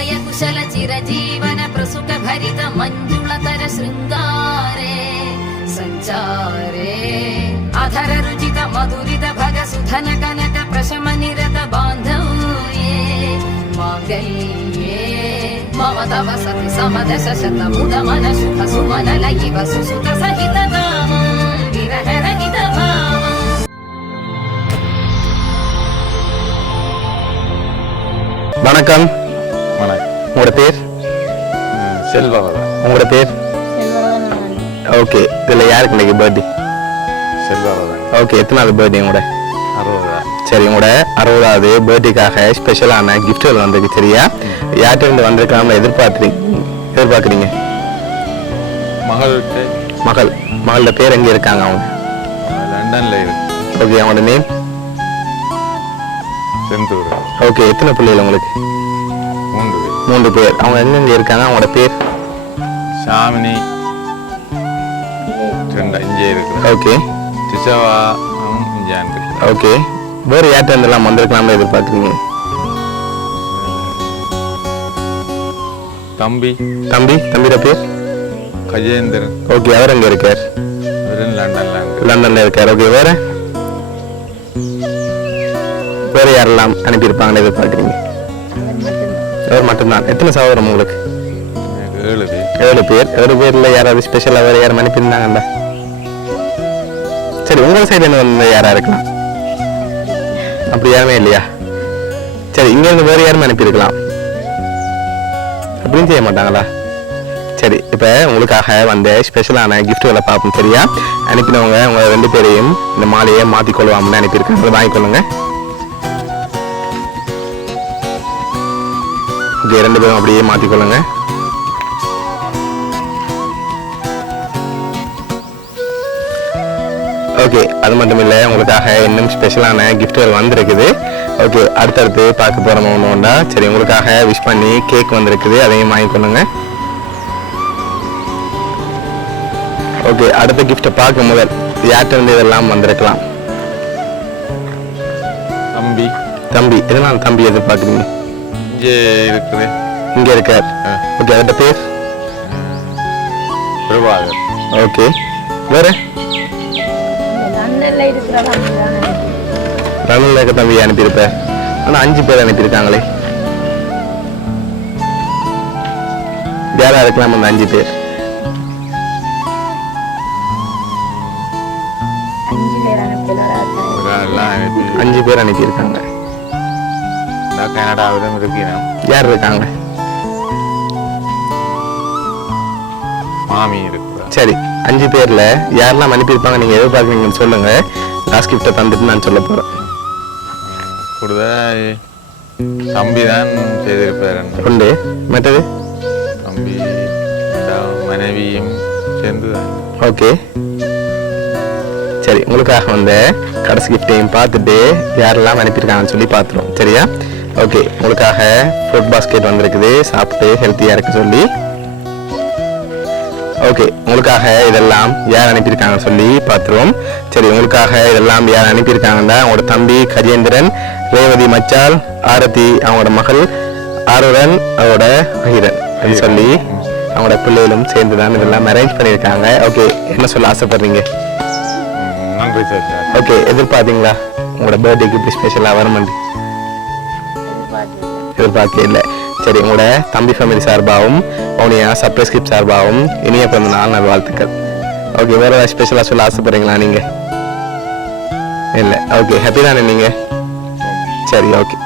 निर्भय कुशल चिरजीवन प्रसुख भरित मंजुलतर शृंगारे संचारे अधर रुचित मधुरित भग सुधन कनक प्रशम निरत बांधव्ये मांगल्ये मम तव सति समदश शत मुद मन शुभ सुमन लयिव सुसुत सहित कामं विरह रहित भावं. வணக்கம். உங்களோட பேர்? செல்வவதன். உங்களோட பேர்? ஓகே. இதில் யாருக்கு இன்னைக்கு பர்த்டே? செல்வவதன். ஓகே. எத்தனாவது பர்த்டே உங்களோட? 60. சரி, உங்களோட 60வது பர்த்டேக்காக ஸ்பெஷலான கிஃப்ட்கள் வந்திருக்கு. சரியா? யார்கிட்ட இருந்து வந்திருக்காம எதிர்பார்க்குறீங்க? மகளோட பேர் எங்கே இருக்காங்க? அவங்க லண்டன்ல இருக்கு. ஓகே. அவங்களோட நேம்? செந்தூர். ஓகே. எத்தனை பிள்ளைகள் உங்களுக்கு? 3 பேர். அவங்க எங்கெங்க இருக்காங்க? அவங்களோட பேர்? ஷாமினி 2 இங்கே இருக்கு. ஓகே. திசவா இங்கே இருக்கு. ஓகே. வேறு யார்கிட்ட இருந்தெல்லாம் வந்திருக்கலாம்னு எதிர்பார்க்குறீங்க? தம்பியோட பேர்? கஜேந்திரன். ஓகே. அவர் எங்க இருக்கார்? லண்டன்ல இருக்கார். ஓகே. வேற யாரெல்லாம் அனுப்பியிருப்பாங்கன்னு எதிர்பார்க்குறீங்க? அவர் மட்டும்தான். எத்தனை சகோதரம் உங்களுக்கு? 7 பேர். 7 பேர்ல யாராவது ஸ்பெஷலா வேற யாரும் அனுப்பியிருந்தாங்கல்ல? சரி, உங்க சைடு இருந்து யாரா இருக்கலாம்? அப்படி யாருமே இல்லையா? சரி, இங்க இருந்து வேற யாரும் அனுப்பியிருக்கலாம். அப்படின்னு செய்ய மாட்டாங்களா? சரி, இப்ப உங்களுக்காக வந்த ஸ்பெஷலான கிஃப்ட்களை பார்ப்போம். சரியா? அனுப்பினவங்க உங்க 2 பேரையும் இந்த மாலையை மாத்திக்கொள்வாம்னு அனுப்பியிருக்காங்க. அதை வாங்கிக்கொள்ளுங்க. ஓகே. 2 பேரும் அப்படியே மாத்திக்கொள்ளுங்க. ஓகே. அது மட்டும் இல்லை, உங்களுக்காக இன்னும் ஸ்பெஷலான கிஃப்ட்கள் வந்திருக்குது. ஓகே. அடுத்தடுத்து பார்க்க போகிறோம் ஒன்றுண்டா. சரி, உங்களுக்காக விஷ் பண்ணி கேக் வந்திருக்குது. அதையும் வாங்கிக்கொள்ளுங்க. ஓகே. அடுத்த கிஃப்டை பார்க்க முதல் யார்கிட்ட இருந்து இதெல்லாம் வந்திருக்கலாம்? தம்பி. எதனால் தம்பி எதிர்பார்க்குறீங்க? இங்கே இருக்கார். ஓகே. அதோட பேர்? பிரபாகர். ஓகே. வேற? லண்டன்ல இருக்க தம்பியை அனுப்பியிருப்பேன். ஆனால் 5 பேர் அனுப்பியிருக்காங்களே. யாரா இருக்கலாம் அந்த 5 பேர்? 5 பேர் அனுப்பியிருக்காங்க. கனடாவிலும் இருக்கிறோம். யார் இருக்காங்க? மாமி இருக்கு. சரி, 5 பேர்ல யாரெல்லாம் அனுப்பியிருப்பாங்க நீங்க எதிர்பார்க்குறீங்கன்னு சொல்லுங்க. லாஸ்ட் கிஃப்டை தந்துட்டு நான் சொல்ல போறேன். தம்பி தான் செய்திருப்பார். உண்டு. மற்றது? தம்பி மனைவியும் சேர்ந்து. ஓகே. சரி, உங்களுக்காக வந்த கடைசி கிஃப்டையும் பார்த்துட்டு யாரெல்லாம் அனுப்பியிருக்காங்கன்னு சொல்லி பார்த்துருவோம். சரியா? ஓகே. உங்களுக்காக ஃப்ரூட் பாஸ்கெட் வந்திருக்குது. சாப்பிட்டு ஹெல்த்தியாக இருக்க சொல்லி. ஓகே. உங்களுக்காக இதெல்லாம் யார் அனுப்பியிருக்காங்கன்னு சொல்லி பார்த்துருவோம். சரி, உங்களுக்காக இதெல்லாம் யார் அனுப்பியிருக்காங்கன்னா உங்களோட தம்பி கஜேந்திரன், ரேவதி மச்சால், ஆரதி அவங்களோட மகள், ஆருடன் அவரோட அகிரன் அப்படின்னு சொல்லி அவங்களோட பிள்ளைகளும் சேர்ந்து தான் இதெல்லாம் அரேஞ்ச் பண்ணியிருக்காங்க. ஓகே. என்ன சொல்ல ஆசைப்படுறீங்க? நன்றி சார். ஓகே. எதிர்பார்த்தீங்களா உங்களோட பர்த்டேக்கு இப்படி ஸ்பெஷலாக வரமாண்டி? எதிர்பார்க்க இல்லை. சரி, உங்களோட தம்பி ஃபேமிலி சார்பாகவும் உனியா சர்ப்ரைஸ் கிஃப்ட் சார்பாகவும் இனிய பிறந்த நாள் நல்வாழ்த்துக்கள். ஓகே. வேற ஏதாவது ஸ்பெஷலாக சொல்ல ஆசைப்படுறீங்களா நீங்க? இல்லை. ஓகே. ஹாப்பி தானே நீங்க? சரி. ஓகே.